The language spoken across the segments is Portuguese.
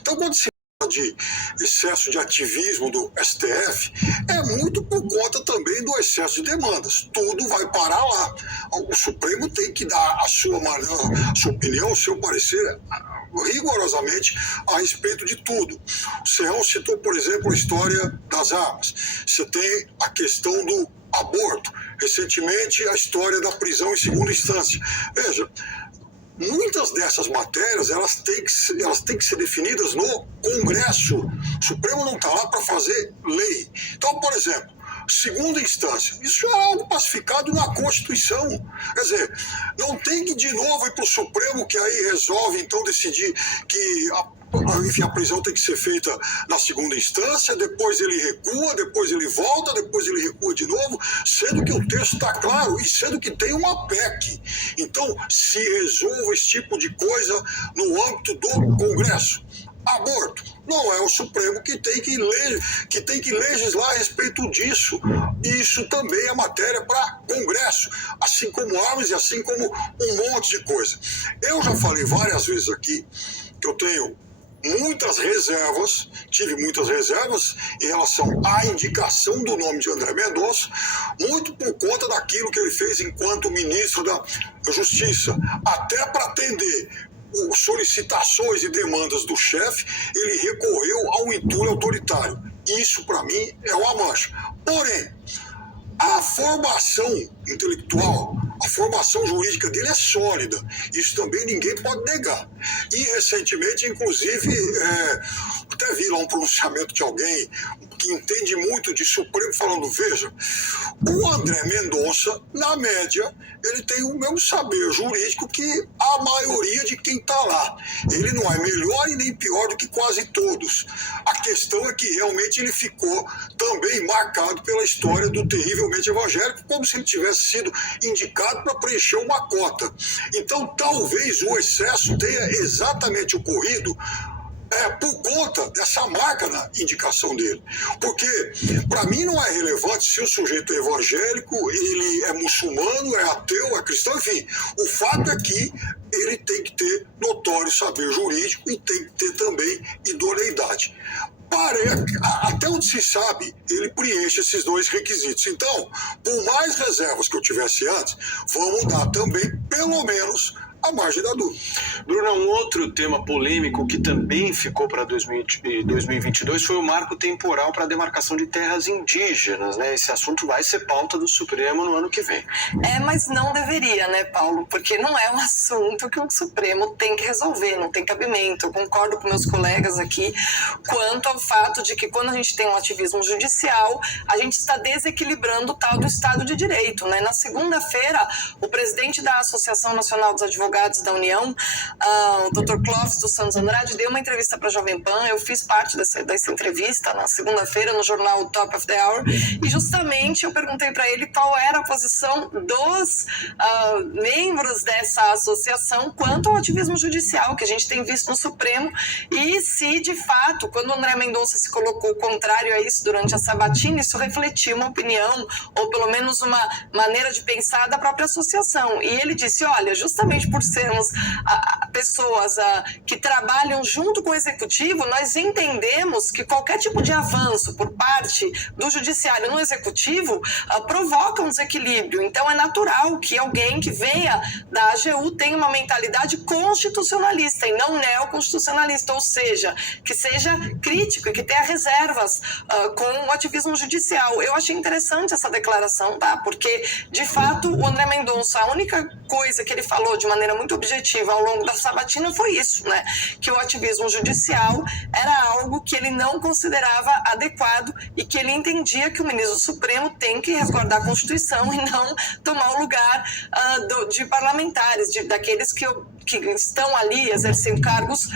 Então, quando se de excesso de ativismo do STF, é muito por conta também do excesso de demandas. Tudo vai parar lá. O Supremo tem que dar a sua opinião, o seu parecer rigorosamente a respeito de tudo. O Serrão citou, por exemplo, a história das armas. Você tem a questão do aborto. Recentemente, a história da prisão em segunda instância. Veja, muitas dessas matérias elas têm que ser definidas no Congresso. O Supremo não está lá para fazer lei. Então, por exemplo, segunda instância, isso é algo pacificado na Constituição. Quer dizer, não tem que de novo ir para o Supremo, que aí resolve então decidir que a prisão tem que ser feita na segunda instância, depois ele recua, depois ele volta, depois ele recua de novo, sendo que o texto está claro e sendo que tem uma PEC. Então, se resolve esse tipo de coisa no âmbito do Congresso. Aborto. Não é o Supremo que tem que legislar a respeito disso. Isso também é matéria para Congresso, assim como armas e assim como um monte de coisa. Eu já falei várias vezes aqui que eu tenho tive muitas reservas em relação à indicação do nome de André Mendonça, muito por conta daquilo que ele fez enquanto ministro da Justiça, até para atender solicitações e demandas do chefe, ele recorreu ao entulho autoritário. Isso, para mim, é uma mancha. Porém, a formação intelectual, a formação jurídica dele é sólida. Isso também ninguém pode negar. E, recentemente, inclusive, até vi lá um pronunciamento de alguém que entende muito de Supremo, falando, veja, o André Mendonça, na média, ele tem o mesmo saber jurídico que a maioria de quem está lá. Ele não é melhor e nem pior do que quase todos. A questão é que realmente ele ficou também marcado pela história do terrivelmente evangélico, como se ele tivesse sido indicado para preencher uma cota. Então, talvez o excesso tenha exatamente ocorrido por conta dessa marca na indicação dele. Porque, para mim, não é relevante se o sujeito é evangélico, ele é muçulmano, é ateu, é cristão, enfim. O fato é que ele tem que ter notório saber jurídico e tem que ter também idoneidade. Até onde se sabe, ele preenche esses dois requisitos. Então, por mais reservas que eu tivesse antes, vamos dar também, pelo menos, a margem da dúvida. Bruno, um outro tema polêmico que também ficou para 2022 foi o marco temporal para a demarcação de terras indígenas, né? Esse assunto vai ser pauta do Supremo no ano que vem. Mas não deveria, né, Paulo? Porque não é um assunto que o Supremo tem que resolver, não tem cabimento. Eu concordo com meus colegas aqui quanto ao fato de que quando a gente tem um ativismo judicial, a gente está desequilibrando o tal do Estado de Direito, né? Na segunda-feira, o presidente da Associação Nacional dos Advogados da União, o Dr. Clóvis dos Santos Andrade, deu uma entrevista para a Jovem Pan. Eu fiz parte dessa entrevista na segunda-feira no jornal Top of the Hour e justamente eu perguntei para ele qual era a posição dos membros dessa associação quanto ao ativismo judicial que a gente tem visto no Supremo e se de fato, quando o André Mendonça se colocou contrário a isso durante a sabatina, isso refletia uma opinião ou pelo menos uma maneira de pensar da própria associação. E ele disse, olha, justamente por sermos pessoas que trabalham junto com o executivo, nós entendemos que qualquer tipo de avanço por parte do judiciário no executivo provoca um desequilíbrio. Então é natural que alguém que venha da AGU tenha uma mentalidade constitucionalista e não neoconstitucionalista, ou seja, que seja crítico e que tenha reservas com o ativismo judicial. Eu achei interessante essa declaração, tá? Porque, de fato, o André Mendonça, a única coisa que ele falou de maneira muito objetiva ao longo da sabatina foi isso, né? Que o ativismo judicial era algo que ele não considerava adequado e que ele entendia que o ministro do Supremo tem que resguardar a Constituição e não tomar o lugar de parlamentares, daqueles que estão ali exercendo cargos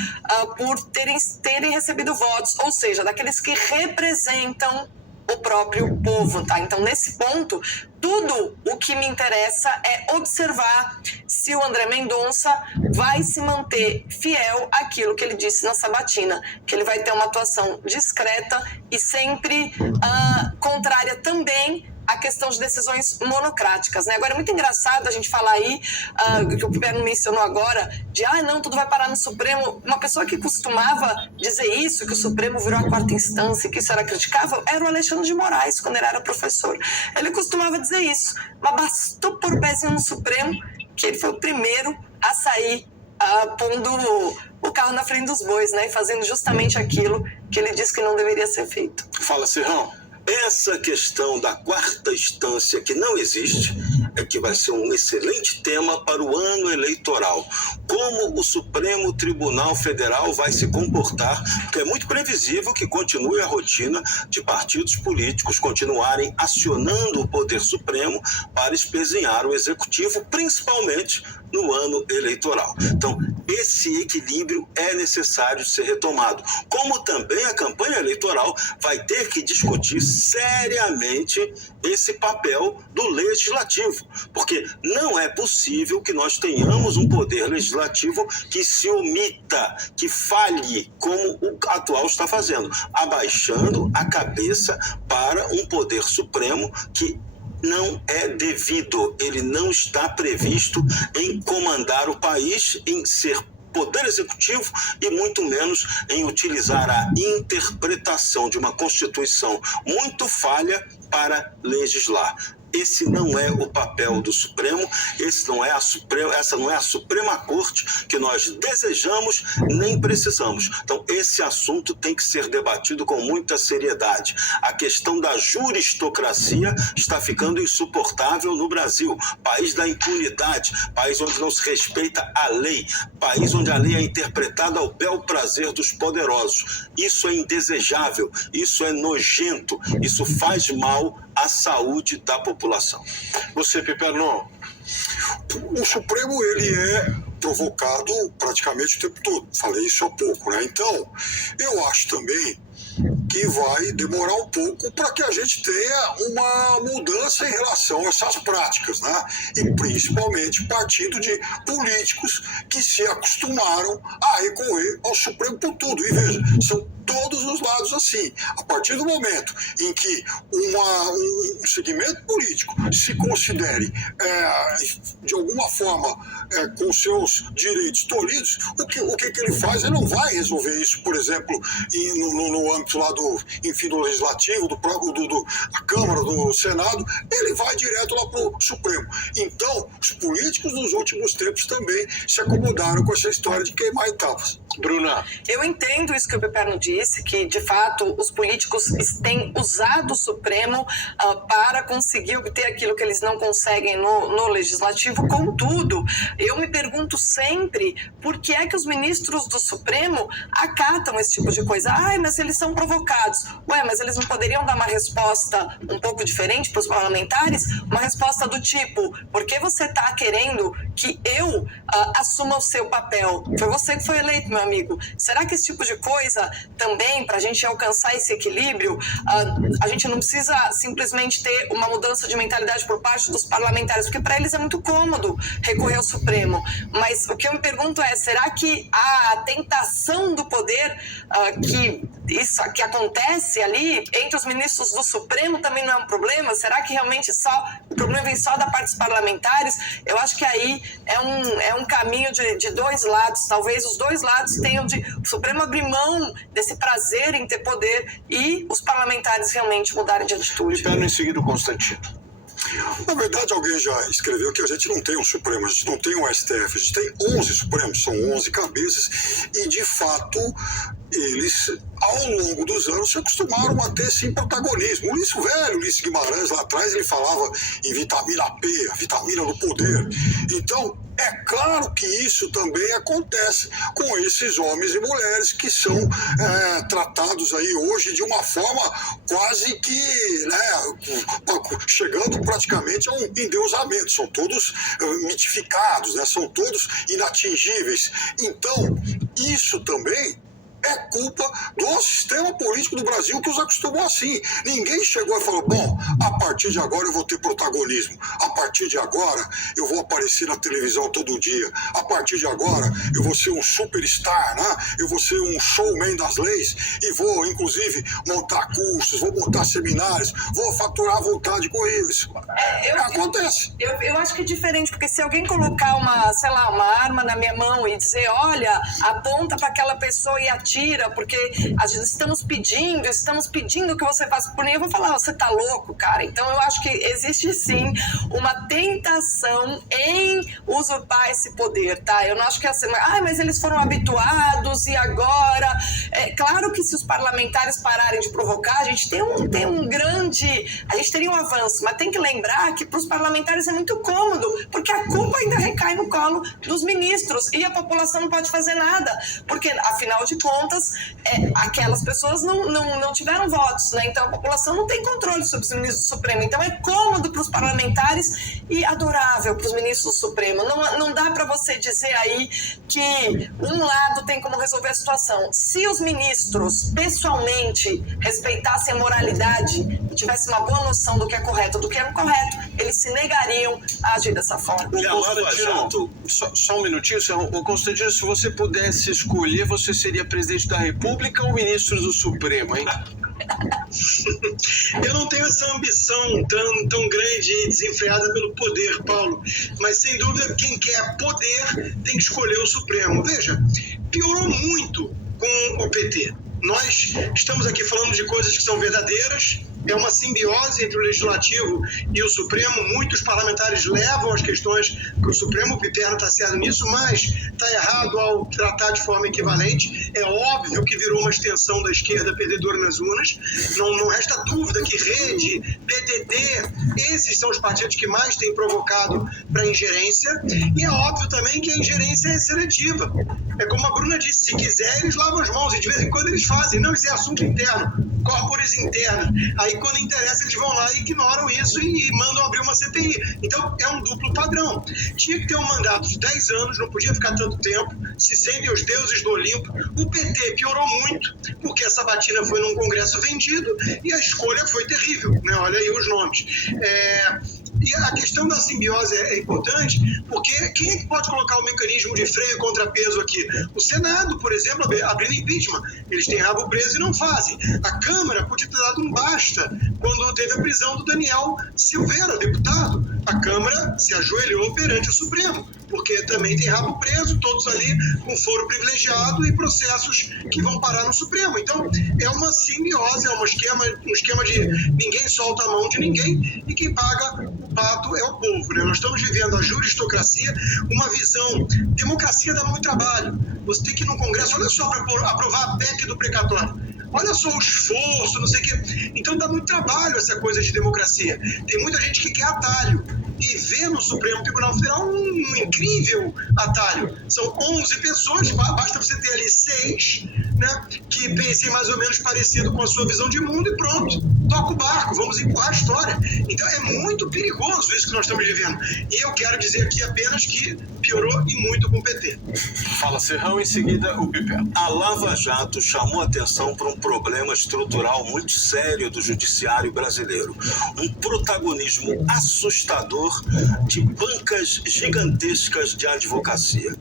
por terem recebido votos, ou seja, daqueles que representam o próprio povo, tá? Então, nesse ponto, tudo o que me interessa é observar se o André Mendonça vai se manter fiel àquilo que ele disse na sabatina, que ele vai ter uma atuação discreta e sempre contrária também a questão de decisões monocráticas, né? Agora é muito engraçado a gente falar aí, que o Piperno mencionou agora, de não, tudo vai parar no Supremo. Uma pessoa que costumava dizer isso, que o Supremo virou a quarta instância, que isso era criticável, era o Alexandre de Moraes, quando ele era professor. Ele costumava dizer isso, mas bastou pôr o pezinho no Supremo, que ele foi o primeiro a sair pondo o carro na frente dos bois, né? E fazendo justamente aquilo que ele disse que não deveria ser feito. Fala, Serrão. Essa questão da quarta instância que não existe é que vai ser um excelente tema para o ano eleitoral. Como o Supremo Tribunal Federal vai se comportar, porque é muito previsível que continue a rotina de partidos políticos continuarem acionando o Poder Supremo para espezinhar o Executivo, principalmente no ano eleitoral. Então, esse equilíbrio é necessário ser retomado. Como também a campanha eleitoral vai ter que discutir seriamente esse papel do legislativo, porque não é possível que nós tenhamos um poder legislativo que se omita, que falhe, como o atual está fazendo, abaixando a cabeça para um poder supremo que não é devido, ele não está previsto em comandar o país, em ser poder executivo e muito menos em utilizar a interpretação de uma Constituição muito falha para legislar. Esse não é o papel do Supremo, essa não é a Suprema Corte que nós desejamos nem precisamos. Então, esse assunto tem que ser debatido com muita seriedade. A questão da juristocracia está ficando insuportável no Brasil. País da impunidade, país onde não se respeita a lei, país onde a lei é interpretada ao bel prazer dos poderosos. Isso é indesejável, isso é nojento, isso faz mal à saúde da população. Você, Piperno. O Supremo, ele é provocado praticamente o tempo todo. Falei isso há pouco, né? Então, eu acho também que vai demorar um pouco para que a gente tenha uma mudança em relação a essas práticas, né? E principalmente partindo de políticos que se acostumaram a recorrer ao Supremo por tudo. E veja, são todos os lados assim. A partir do momento em que um segmento político se considere de alguma forma com seus direitos tolhidos, o que ele faz? Ele não vai resolver isso, por exemplo, no âmbito lá do Legislativo, da Câmara, do Senado. Ele vai direto lá para o Supremo. Então, os políticos nos últimos tempos também se acomodaram com essa história de queimar etapas. Bruna. Eu entendo isso que o Piperno disse, que de fato os políticos têm usado o Supremo para conseguir obter aquilo que eles não conseguem no Legislativo. Contudo, eu me pergunto sempre por que é que os ministros do Supremo acatam esse tipo de coisa. Mas eles são provocados. Mas eles não poderiam dar uma resposta um pouco diferente para os parlamentares? Uma resposta do tipo, por que você está querendo que eu assuma o seu papel? Foi você que foi eleito, meu amigo. Será que esse tipo de coisa também, para a gente alcançar esse equilíbrio, a gente não precisa simplesmente ter uma mudança de mentalidade por parte dos parlamentares, porque para eles é muito cômodo recorrer ao Supremo. Mas o que eu me pergunto é, será que a tentação do poder que acontece ali entre os ministros do Supremo também não é um problema? Será que realmente o problema vem só da parte dos parlamentares? Eu acho que aí é um caminho de dois lados. Talvez os dois lados tenham o Supremo abrir mão desse prazer em ter poder e os parlamentares realmente mudarem de atitude. Espero em seguida o Constantino. Na verdade, alguém já escreveu que a gente não tem um Supremo, a gente não tem um STF, a gente tem 11 Supremos, são 11 cabeças, e de fato eles, ao longo dos anos, se acostumaram a ter, sim, protagonismo. O velho Ulisses Guimarães, lá atrás, ele falava em vitamina P, a vitamina do poder. Então, é claro que isso também acontece com esses homens e mulheres que são tratados aí hoje de uma forma quase que, chegando praticamente a um endeusamento. São todos mitificados, né? São todos inatingíveis. Então, isso também é culpa do sistema político do Brasil que os acostumou assim. Ninguém chegou e falou, bom, a partir de agora eu vou ter protagonismo, a partir de agora eu vou aparecer na televisão todo dia, a partir de agora eu vou ser um superstar, né? Eu vou ser um showman das leis e vou, inclusive, montar cursos, vou montar seminários, vou faturar à vontade com isso. Acontece. Eu acho que é diferente, porque se alguém colocar uma arma na minha mão e dizer, olha, aponta para aquela pessoa e atira, porque a gente estamos pedindo que você faça por mim, eu vou falar, você tá louco, cara. Então eu acho que existe sim uma tentação em usurpar esse poder, tá? Eu não acho que é assim, mas eles foram habituados e agora... É claro que se os parlamentares pararem de provocar, a gente tem um grande... A gente teria um avanço, mas tem que lembrar que para os parlamentares é muito cômodo, porque a culpa ainda recai no colo dos ministros e a população não pode fazer nada, porque afinal de contas aquelas pessoas não tiveram votos, né? Então a população não tem controle sobre os ministros do Supremo, então é cômodo para os parlamentares e adorável para os ministros do Supremo. Não dá para você dizer aí que um lado tem como resolver a situação. Se os ministros pessoalmente respeitassem a moralidade e tivessem uma boa noção do que é correto, do que é incorreto, eles se negariam a agir dessa forma. E a Lava Jato... Só um minutinho, o Constantino, se você pudesse escolher, você seria presidente da República ou ministro do Supremo, hein? Eu não tenho essa ambição tão grande e desenfreada pelo poder, Paulo, mas sem dúvida quem quer poder tem que escolher o Supremo. Veja, piorou muito com o PT. Nós estamos aqui falando de coisas que são verdadeiras, é uma simbiose entre o Legislativo e o Supremo. Muitos parlamentares levam as questões que o Supremo, o Piperno está certo nisso, mas está errado ao tratar de forma equivalente. É óbvio que virou uma extensão da esquerda perdedora nas urnas. Não resta dúvida que Rede, PDT, esses são os partidos que mais têm provocado para ingerência. E é óbvio também que a ingerência é seletiva. É como a Bruna disse, se quiser eles lavam as mãos e de vez em quando eles fazem. Não, isso é assunto interno, corpores internos. Aí quando interessa eles vão lá e ignoram isso e mandam abrir uma CPI. Então é um duplo padrão. Tinha que ter um mandato de 10 anos, não podia ficar tanto tempo, se sentem os deuses do Olimpo. O PT piorou muito, porque essa batina foi num congresso vendido e a escolha foi terrível, né? Olha aí os nomes. E a questão da simbiose é importante, porque quem é que pode colocar o mecanismo de freio e contrapeso aqui? O Senado, por exemplo, abrindo impeachment. Eles têm rabo preso e não fazem. A Câmara podia ter dado um basta quando teve a prisão do Daniel Silveira, deputado. A Câmara se ajoelhou perante o Supremo, porque também tem rabo preso, todos ali com foro privilegiado e processos que vão parar no Supremo. Então, é uma simbiose, é um esquema de ninguém solta a mão de ninguém e quem paga o pato é o povo, né? Nós estamos vivendo a juristocracia, uma visão... Democracia dá muito trabalho. Você tem que ir num congresso, olha só, para aprovar a PEC do precatório. Olha só o esforço, não sei o quê. Então dá muito trabalho essa coisa de democracia. Tem muita gente que quer atalho e vê no Supremo Tribunal Federal um incrível atalho. São 11 pessoas, basta você ter ali 6, né, que pensem mais ou menos parecido com a sua visão de mundo e pronto, toca o barco, vamos empurrar a história. Então é muito perigoso isso que nós estamos vivendo. E eu quero dizer aqui apenas que piorou e muito com o PT. Fala Serrão, em seguida o Piperno. A Lava Jato chamou atenção para um problema estrutural muito sério do judiciário brasileiro. Um protagonismo assustador de bancas gigantescas de advocacia.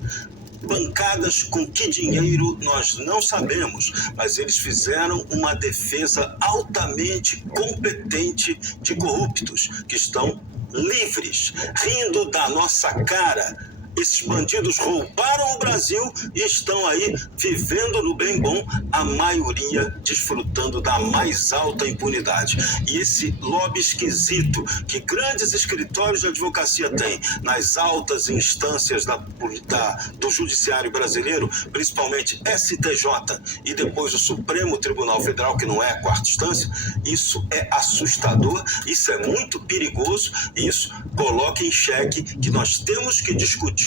Bancadas com que dinheiro nós não sabemos, mas eles fizeram uma defesa altamente competente de corruptos que estão livres, rindo da nossa cara. Esses bandidos roubaram o Brasil e estão aí vivendo no bem bom, a maioria desfrutando da mais alta impunidade. E esse lobby esquisito que grandes escritórios de advocacia têm nas altas instâncias do judiciário brasileiro, principalmente STJ e depois o Supremo Tribunal Federal, que não é a quarta instância, isso é assustador, isso é muito perigoso e isso coloca em xeque que nós temos que discutir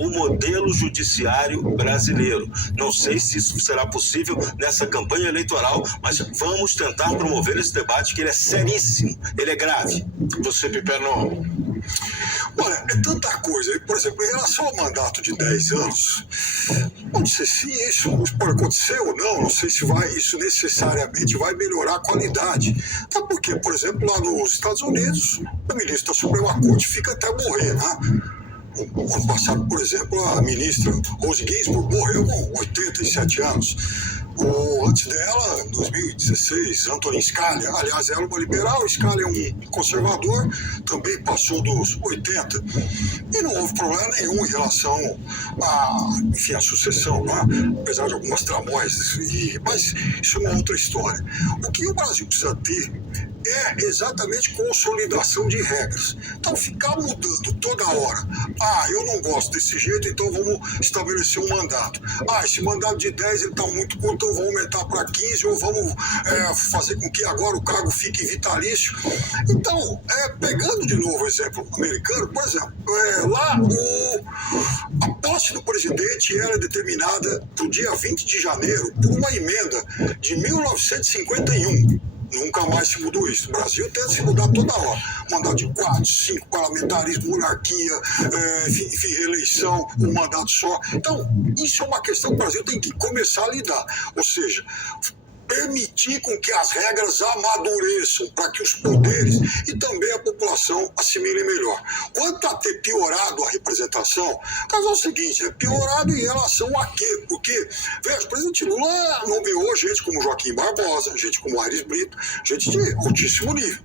o modelo judiciário brasileiro. Não sei se isso será possível nessa campanha eleitoral, mas vamos tentar promover esse debate, que ele é seríssimo, ele é grave. Você, Piperno. Olha, é tanta coisa. Por exemplo, em relação ao mandato de 10 anos, não sei se isso pode acontecer ou não sei se isso necessariamente vai melhorar a qualidade. Até porque, por exemplo, lá nos Estados Unidos, o ministro da Suprema Corte fica até morrer, né? O ano passado, por exemplo, a ministra Rose Ginsburg morreu com 87 anos. Antes dela, em 2016, Antonin Scalia, aliás, ela é uma liberal, Scalia é um conservador, também passou dos 80. E não houve problema nenhum em relação à sucessão, né? Apesar de algumas tramóias, mas isso é uma outra história. O que o Brasil precisa ter é exatamente consolidação de regras. Então, ficar mudando toda hora. Eu não gosto desse jeito, então vamos estabelecer um mandato. Esse mandato de 10 ele está muito curto, então vamos aumentar para 15 ou vamos fazer com que agora o cargo fique vitalício. Então, pegando de novo o exemplo americano, por exemplo, lá a posse do presidente era determinada para o dia 20 de janeiro por uma emenda de 1951. Nunca mais se mudou isso. O Brasil tenta se mudar toda hora. Mandato de 4, 5, parlamentarismo, monarquia, enfim, reeleição, um mandato só. Então, isso é uma questão que o Brasil tem que começar a lidar. Ou seja, permitir com que as regras amadureçam para que os poderes e também a população assimilem melhor. Quanto a ter piorado a representação, o caso é o seguinte, piorado em relação a quê? Porque, veja, o presidente Lula nomeou gente como Joaquim Barbosa, gente como Aires Brito, gente de altíssimo nível.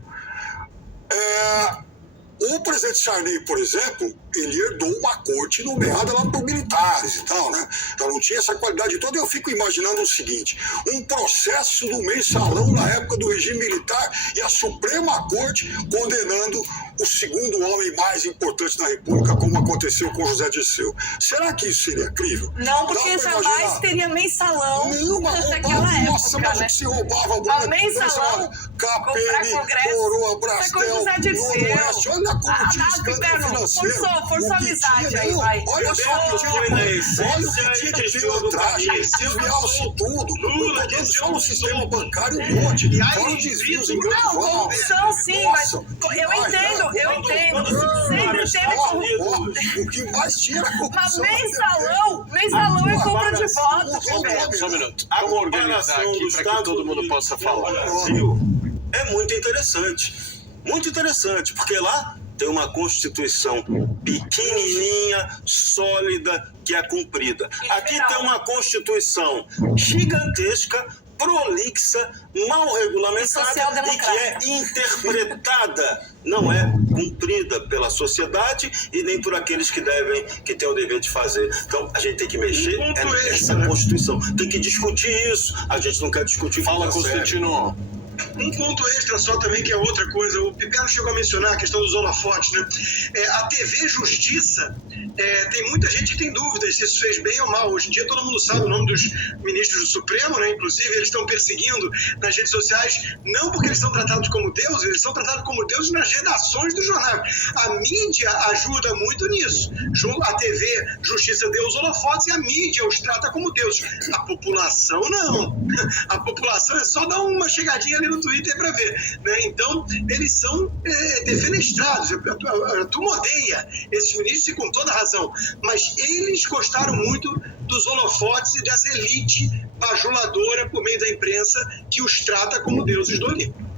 O presidente Sarney, por exemplo, ele herdou uma corte nomeada lá por militares e tal, né? Já não tinha essa qualidade toda. Eu fico imaginando o seguinte, um processo do mensalão na época do regime militar e a Suprema Corte condenando o segundo homem mais importante da República, como aconteceu com José Dirceu. Será que isso seria crível? Não, porque jamais teria mensalão naquela época, nossa, mas né? se roubava a mensalão, Capelli, Coroa, Brastel, Noroeste, olha como tinha escândalo financeiro. Forçou a amizade aí, vai. Olha só o que tinha de pilantragem, desviava-se tudo. Lula, só no sistema bancário um monte. Fora desvios em grande Não, corrupção sim, mas eu entendo. Sempre teve corrupção. O que mais tinha era corrupção. Mas mensalão é compra de voto, Roberto. Só um minuto. Vamos organizar aqui para que todo mundo possa falar. Brasil é muito interessante. Muito interessante, porque lá tem uma Constituição pequenininha, sólida, que é cumprida. Aqui tem uma Constituição gigantesca, prolixa, mal regulamentada e que é interpretada, não é cumprida pela sociedade e nem por aqueles que têm o dever de fazer. Então, a gente tem que mexer nessa Constituição. Tem que discutir isso. A gente não quer discutir. Fala, Constantino. Um ponto extra só também, que é outra coisa, o Pipero chegou a mencionar a questão dos holofotes, né? A TV Justiça, tem muita gente que tem dúvidas se isso fez bem ou mal. Hoje em dia todo mundo sabe o nome dos ministros do Supremo, né? Inclusive eles estão perseguindo nas redes sociais, não porque eles são tratados como deuses, eles são tratados como deuses nas redações dos jornais. A mídia ajuda muito nisso. A TV Justiça deu os holofotes e a mídia os trata como deuses. A população não. A população é só dar uma chegadinha ali no Twitter para ver, né? Então eles são defenestrados. A turma odeia esses ministros e com toda razão, mas eles gostaram muito dos holofotes e dessa elite bajuladora por meio da imprensa que os trata como deuses do Olimpo.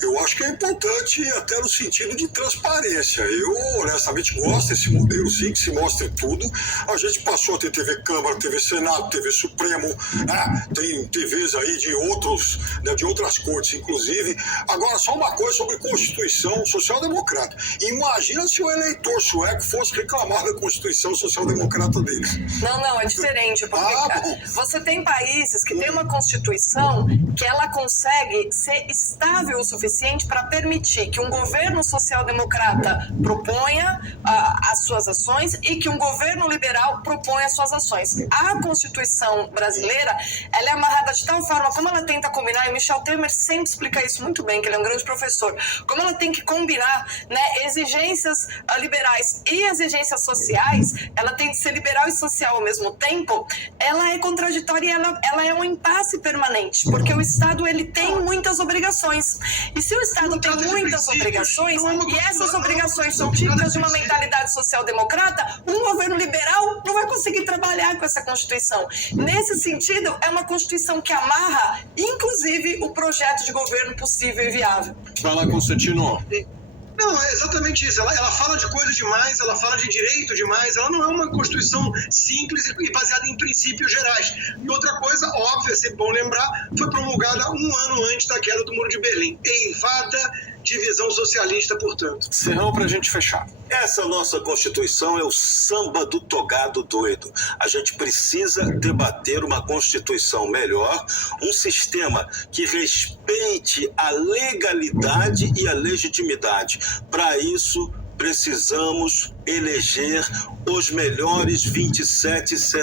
Eu acho que é importante até no sentido de transparência. Eu, honestamente, gosto desse modelo, sim, que se mostre tudo. A gente passou a ter TV Câmara, TV Senado, TV Supremo, né? Tem TVs aí de outras cortes, inclusive. Agora, só uma coisa sobre Constituição Social-Democrata. Imagina se o eleitor sueco fosse reclamar da Constituição Social-Democrata deles. Não, é diferente, porque você tem países que têm uma Constituição que ela consegue ser estável o suficiente para permitir que um governo social-democrata proponha as suas ações e que um governo liberal proponha as suas ações. A Constituição brasileira, ela é amarrada de tal forma, como ela tenta combinar, e Michel Temer sempre explica isso muito bem, que ele é um grande professor, como ela tem que combinar, né, exigências liberais e exigências sociais, ela tem que ser liberal e social ao mesmo tempo, ela é contraditória e ela é um impasse permanente, porque o Estado ele tem muitas obrigações. E se o Estado Não tem trata de muitas princípios, obrigações, não é uma e essas Constituição, obrigações não são trata de típicas de uma princípios. mentalidade social-democrata, um governo liberal não vai conseguir trabalhar com essa Constituição. Nesse sentido, é uma Constituição que amarra, inclusive, o projeto de governo possível e viável. Vai lá, Constantino. Não, é exatamente isso. Ela fala de coisa demais, ela fala de direito demais, ela não é uma Constituição simples e baseada em princípios gerais. E outra coisa, óbvia, é sempre bom lembrar, foi promulgada um ano antes da queda do Muro de Berlim. Eivada divisão socialista, portanto. Serrão, pra gente fechar. Essa nossa Constituição é o samba do togado doido. A gente precisa debater uma Constituição melhor, um sistema que respeite a legalidade e a legitimidade. Para isso, precisamos eleger os melhores 27 senadores.